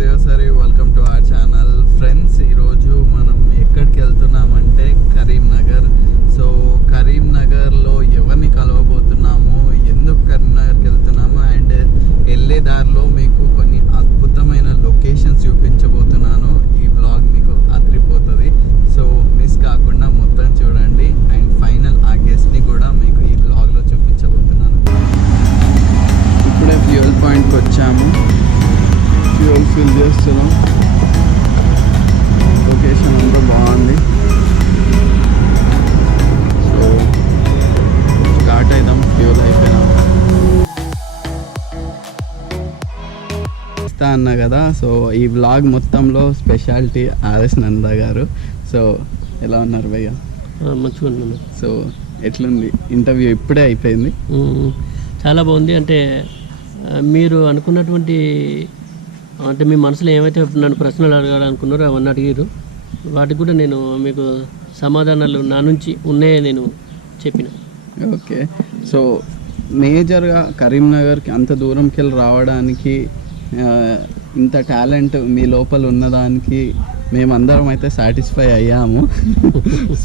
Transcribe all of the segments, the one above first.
Devasari, welcome to our channel. Friends, ఈరోజు మనం ఎక్కడికి వెళ్తున్నామంటే కరీంనగర్. సో కరీంనగర్లో ఎవరిని కలవబోతున్నాము, ఎందుకు కరీంనగర్కి వెళ్తున్నాము అండ్ వెళ్ళే దారిలో మీకు కొన్ని అద్భుతమైన లొకేషన్స్ చూపించబోతున్నాను. ఈ బ్లాగ్ మీకు అదిరిపోతుంది. సో మిస్ కాకుండా మొత్తం చూడండి అండ్ ఫైనల్ ఆ గెస్ట్ని కూడా మీకు ఈ బ్లాగ్లో చూపించబోతున్నాను. ఇప్పుడే ఫ్యూయల్ పాయింట్కి వచ్చాము. ఫ్యూయల్ ఫిల్ చేస్తున్నాం. లొకేషన్ అంతా బాగుంది. సో స్టార్ట్ అవుదాం ఫ్యూయల్ అయిపోయినా ఇస్తా అన్నా కదా. సో ఈ వ్లాగ్ మొత్తంలో స్పెషాలిటీ ఆర్ఎస్ నందా గారు. సో ఎలా ఉన్నారు భయ్య? మంచిగా ఉన్నాను. సో ఎట్లుంది ఇంటర్వ్యూ? ఇప్పుడే అయిపోయింది. చాలా బాగుంది. అంటే మీరు అనుకున్నటువంటి, అంటే మీ మనసులో ఏమైతే నన్ను ప్రశ్నలు అడగాలనుకున్నారో అవన్నీ అడిగారు. వాటికి కూడా నేను మీకు సమాధానాలు నా నుంచి ఉన్నాయే నేను చెప్పిన. ఓకే. సో మేజర్గా కరీంనగర్కి అంత దూరంకి వెళ్ళి రావడానికి ఇంత టాలెంట్ మీ లోపల ఉన్నదానికి మేమందరం అయితే సాటిస్ఫై అయ్యాము.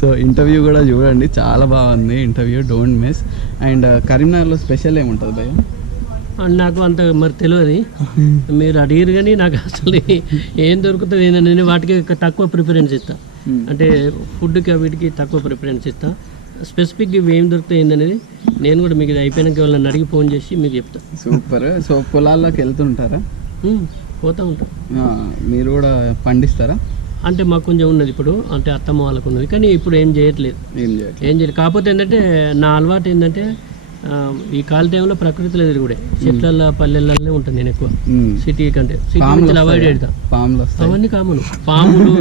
సో ఇంటర్వ్యూ కూడా చూడండి, చాలా బాగుంది ఇంటర్వ్యూ, డోంట్ మిస్. అండ్ కరీంనగర్లో స్పెషల్ ఏముంటుంది భయ్య? నాకు అంత మరి తెలియదు, మీరు అడిగారు కానీ నాకు అసలు ఏం దొరుకుతుంది నేను వాటికి తక్కువ ప్రిఫరెన్స్ ఇస్తాను. అంటే ఫుడ్కి వీటికి తక్కువ ప్రిఫరెన్స్ ఇస్తాను. స్పెసిఫిక్గా ఇవి ఏం దొరుకుతాయి ఏందనేది నేను కూడా మీకు ఇది అయిపోయినాక వాళ్ళని అడిగి ఫోన్ చేసి మీకు చెప్తాను. సూపర్. సో పొలాల్లోకి వెళ్తుంటారా? పోతూ ఉంటాం. మీరు కూడా పండిస్తారా? అంటే మాకు కొంచెం ఉన్నది ఇప్పుడు, అంటే అత్తమ్మ వాళ్ళకు ఉన్నది, కానీ ఇప్పుడు ఏం చేయట్లేదు. ఏం చేయలేదు. కాకపోతే ఏంటంటే నా అలవాటు ఏంటంటే ఈ కాల్ టైంలో ప్రకృతిలో తిరుగుడే, చెట్లల్లో పల్లెల్లోనే ఉంటాను నేను ఎక్కువ. సిటీ కంటే సిటీ నుంచి అవాయిడ్ చేద్దాం. అవన్నీ కామన్, పాములు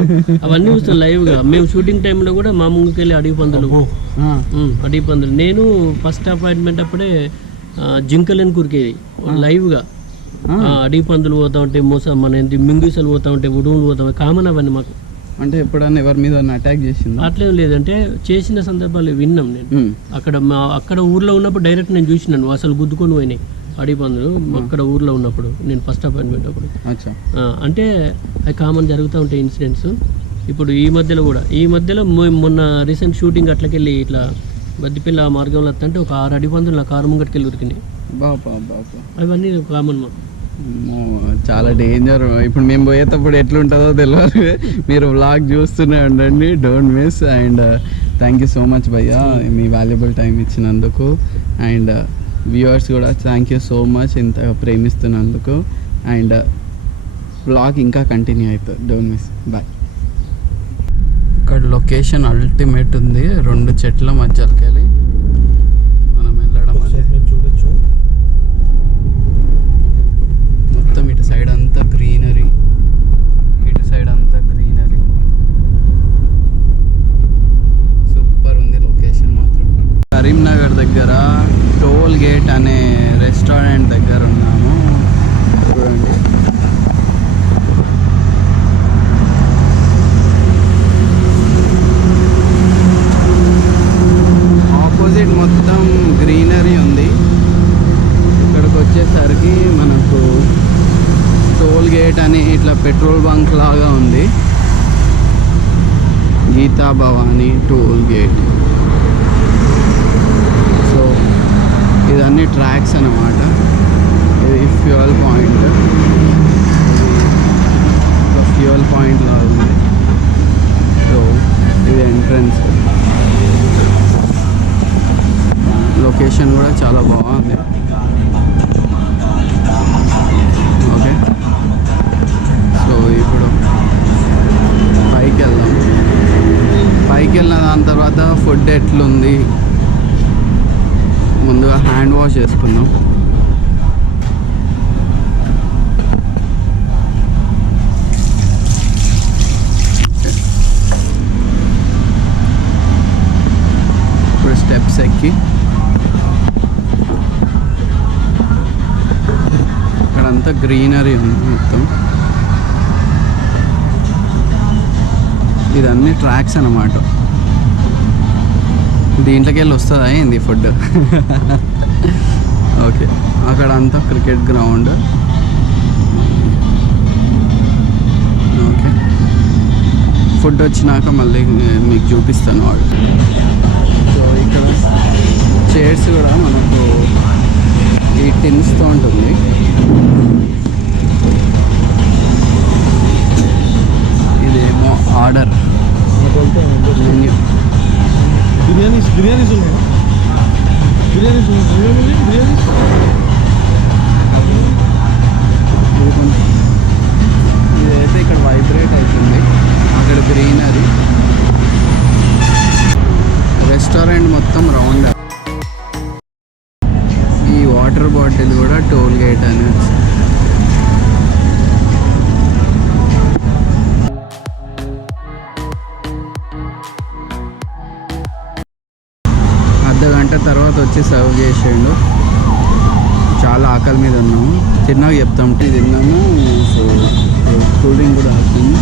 అవన్నీ చూస్తాం లైవ్గా. మేము షూటింగ్ టైంలో కూడా మా ముందుకు వెళ్ళి అడవి పందులు నేను ఫస్ట్ అపాయింట్మెంట్ అప్పుడే జింకలని కురికేది లైవ్గా. అడవి పందులు పోతా ఉంటాయి, మన మింగిసలు పోతా ఉంటాయి, ఉడుములు పోతా ఉంటాయి, కామన్ అవన్నీ మాకు. అంటే ఎప్పుడన్నా ఎవరి మీద అటాక్ చేసింది? అట్లేం లేదంటే చేసిన సందర్భాలు విన్నాం నేను. అక్కడ ఊర్లో ఉన్నప్పుడు డైరెక్ట్ నేను చూసినాను, అసలు గుద్దుకొని పోయినాయి అడవి పందులు. అక్కడ ఊర్లో ఉన్నప్పుడు నేను ఫస్ట్ అపాయింట్మెంట్ అప్పుడు. అంటే అవి కామన్ జరుగుతూ ఉంటాయి ఇన్సిడెంట్స్. ఇప్పుడు ఈ మధ్యలో మొన్న రీసెంట్ షూటింగ్ అట్లకెళ్ళి ఇట్లా బద్దిపిల్ల మార్గంలో వస్తుంటే ఒక 6 అడవి పందులు నా కారు ముంగట్టుకెళ్ళి ఉరికినాయి. అవన్నీ కామన్ మాకు. చాలా డేంజర్. ఇప్పుడు మేము పోయేటప్పుడు ఎట్లుంటుందో తెలియదు. మీరు వ్లాగ్ చూస్తూనే ఉండండి, don't miss. And thank you so much భయ్య, మీ వాల్యుబుల్ టైం ఇచ్చినందుకు. అండ్ వ్యూవర్స్ కూడా థ్యాంక్ యూ సో మచ్ ఇంత ప్రేమిస్తున్నందుకు. అండ్ వ్లాగ్ ఇంకా కంటిన్యూ అవుతుంది, డోంట్ మిస్. బాయ్. ఇక్కడ లొకేషన్ అల్టిమేట్ ఉంది. 2 చెట్ల మధ్యలోకి వెళ్ళి మనం వెళ్ళడం అనేది చూడొచ్చు. మొత్తం ఇటు సైడ్ అంతా గ్రీనరీ, సూపర్ ఉంది లొకేషన్ మాత్రం. కరీంనగర్ దగ్గర టోల్ గేట్ అనే రెస్టారెంట్ దగ్గర ఉన్నాము. చూడండి, ఆపోజిట్ మొత్తం గ్రీనరీ ఉంది. ఇక్కడికి వచ్చేసరికి మనకు టోల్ గేట్ అని ఇట్లా పెట్రోల్ బంక్ లాగా ఉంది. Geetha Bhavani toll gate. So ఇదన్నీ ట్రాక్స్ అన్నమాట. ఇది ఫ్యూయల్ పాయింట్, ఫ్యూయల్ పాయింట్ లాగా ఉంది. సో ఇది ఎంట్రన్స్. లొకేషన్ కూడా చాలా బాగుంది. ఓకే, సో ఇప్పుడు పైకి వెళ్దాం. పైకి వెళ్ళిన దాని తర్వాత ఫుడ్ ఎట్లుంది, ముందుగా హ్యాండ్ వాష్ చేసుకుందాం. ఇప్పుడు స్టెప్స్ ఎక్కి ఇక్కడంతా గ్రీనరీ ఉంది మొత్తం. ఇదన్నీ ట్రాక్స్ అన్నమాట. దీంట్లోకి వెళ్ళి వస్తుందా ఏంది ఫుడ్? ఓకే, అక్కడ అంతా క్రికెట్ గ్రౌండ్. ఫుడ్ వచ్చినాక మళ్ళీ మీకు చూపిస్తాను వాడు. సో ఇక్కడ చైర్స్ కూడా మనకు ఈ టిన్స్తో ఉంటుంది. ఇదేమో ఆర్డర్ మెన్యూ. బిర్యానీస్ ఉన్నాయి, ఇదైతే ఇక్కడ వైబ్రేట్ అవుతుంది, అక్కడ గ్రీనరీ. రెస్టారెంట్ మొత్తం రౌండ్. ఈ వాటర్ బాటిల్ కూడా టోల్ గేట్ అని వచ్చింది. అర్ధ గంట తర్వాత వచ్చి సర్వ్ చేసేయండు. చాలా ఆకలి మీద ఉన్నాము, తిన్నాక చెప్తాం. తిన్నాము. సో కూల్ డ్రింక్ కూడా అవుతుంది.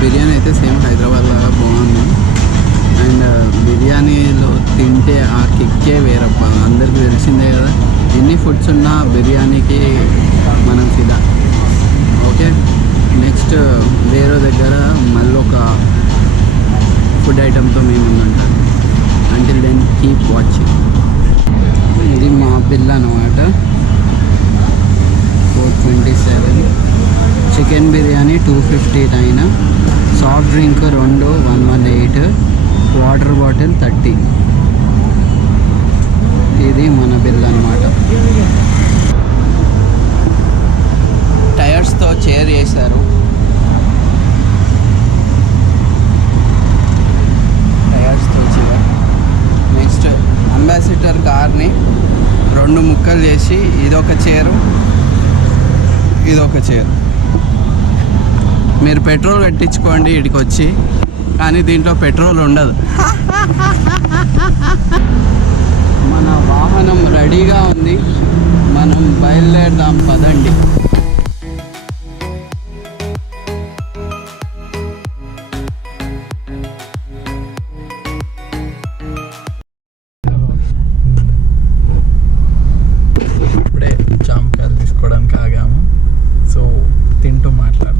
బిర్యానీ అయితే సేమ్ హైదరాబాద్ లాగా బాగుంది. అండ్ బిర్యానీలో తింటే ఆ కిక్కే వేరప్ప. అందరికీ తెలిసిందే కదా, ఎన్ని ఫుడ్స్ ఉన్నా బిర్యానీకి మనం ఫిదా. ఓకే, నెక్స్ట్ వేరే దగ్గర మళ్ళీ ఒక ఫుడ్ ఐటెంతో మేము ఉందంటారు. Until then keep watching. ఇది మా బిల్ అన్నమాట, 427. Chicken biryani 259, soft drink 2 118, water bottle 30. ఇది మన బిల్ అన్నమాట. టైర్స్తో చైర్ చేశారు. టైర్స్తో చైర్. నెక్స్ట్ అంబాసిడర్ కార్ని 2 ముక్కలు చేసి ఇదొక చైరు, ఇదొక చైర్. మీరు పెట్రోల్ పెట్టించుకోండి ఇక్కడికి వచ్చి, కానీ దీంట్లో పెట్రోల్ ఉండదు. మన వాహనం రెడీగా ఉంది, మనం బయలుదేరదాం పదండి. ఇప్పుడే జామకాయలు తీసుకోవడానికి ఆగాము. సో తింటూ మాట్లాడు.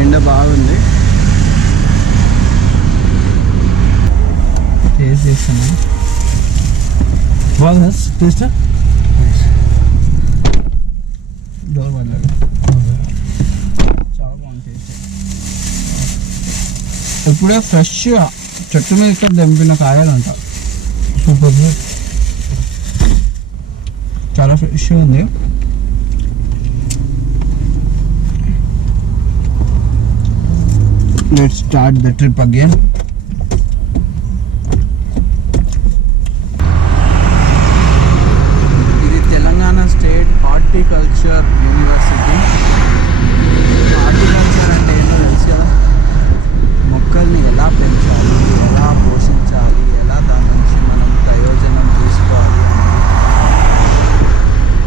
ఎండ బాగుంది. టేస్ట్ చేస్తున్నాను. బాగుందా టేస్ట్? డోర్ పడలేదు. చాలా బాగుంది టేస్ట్. ఇప్పుడే ఫ్రెష్గా చెట్టు మీద ఇక్కడ దెంపిన కాయాలంట. సూపర్. చాలా ఫ్రెష్గా ఉంది. Let's start the trip again. ఇది Telangana state horticulture university. Horticulture అంటే ఏంటో తెలుసు కదా, మొక్కల్ని ఎలా పెంచాలి, ఎలా పోషించాలి, ఎలా దాని నుంచి మనం ప్రయోజనం తీసుకోవాలి అనేది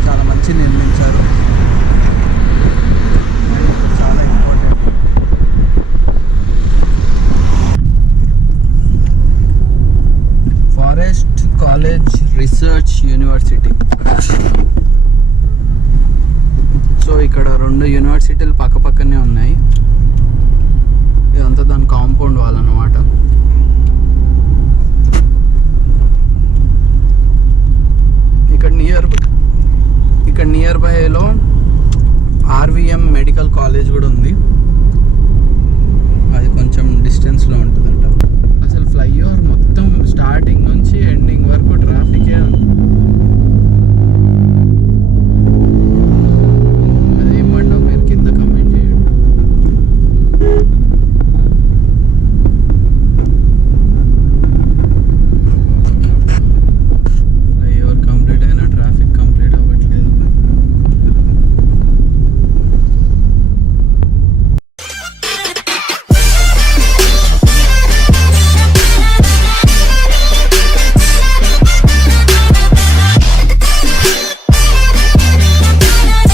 చాలా మంచి నిర్మించారు. చాలా important. Forest college research university. So ఇక్కడ 2 యూనివర్సిటీలు పక్కపక్కనే ఉన్నాయి. ఇదంతా దాని కాంపౌండ్ వాల్ అన్నమాట. ఇక్కడ నియర్ బైలో ఆర్వీఎం మెడికల్ కాలేజ్ కూడా ఉంది. అది కొంచెం డిస్టెన్స్లో ఉంటుందంట. అసలు ఫ్లైఓవర్ మొత్తం స్టార్టింగ్ నుంచి ఎండింగ్ వరకు ట్రాఫికే ఉంది.